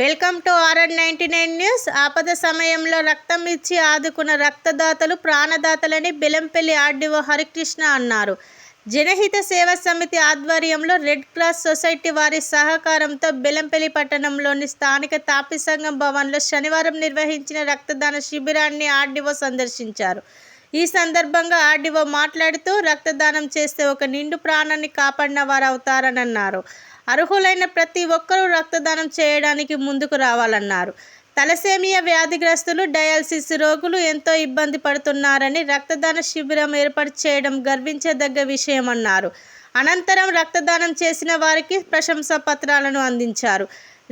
Welcome to RN99 news. ఆపద సమయంలో రక్తం ఇచ్చి ఆదుకున్న రక్తదాతలు ప్రాణదాతలని బెల్లంపల్లి ఆర్డీఓ హరికృష్ణ అన్నారు. జనహిత సేవా సమితి ఆధ్వర్యంలో రెడ్ క్రాస్ సొసైటీ వారి సహకారంతో బెల్లంపల్లి పట్టణంలోని స్థానిక తాపీ సంఘం భవన్లో శనివారం నిర్వహించిన రక్తదాన శిబిరాన్ని ఆర్డీఓ సందర్శించారు. ఈ సందర్భంగా ఆర్డీఓ మాట్లాడుతూ రక్తదానం చేస్తే ఒక నిండు ప్రాణాన్ని కాపాడిన వారు అవుతారని అన్నారు. అర్హులైన ప్రతి ఒక్కరూ రక్తదానం చేయడానికి ముందుకు రావాలన్నారు. తలసేమియా వ్యాధిగ్రస్తులు, డయాలసిస్ రోగులు ఎంతో ఇబ్బంది పడుతున్నారని రక్తదాన శిబిరం ఏర్పాటు చేయడం గర్వించదగ్గ విషయమన్నారు. అనంతరం రక్తదానం చేసిన వారికి ప్రశంసా పత్రాలను అందించారు.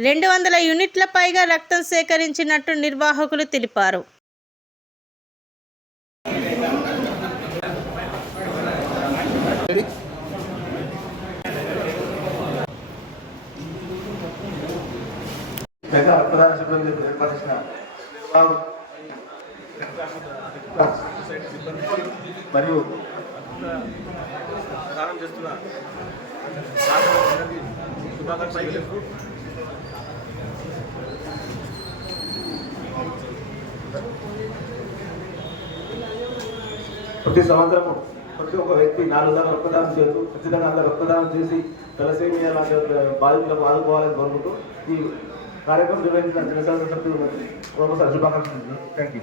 200 యూనిట్ల పైగా రక్తం సేకరించినట్టు నిర్వాహకులు తెలిపారు. రక్తదాన శిబిరం ఏర్పరిచిన మరియు దానం చేస్తున్న శుభాకాంక్షలు. ప్రతి సంవత్సరము ప్రతి ఒక్క వ్యక్తి 4 రక్తదానం చేస్తూ ఖచ్చితంగా అందరూ రక్తదానం చేసి తలసేమియా లాంటి బాధితులకు ఆదుకోవాలని కోరుకుంటూ ఈ కార్యక్రమం నిర్వహించిన జనసేన సభ్యులు ప్రొఫెసర్ శుభాకాంక్షలు. Thank you.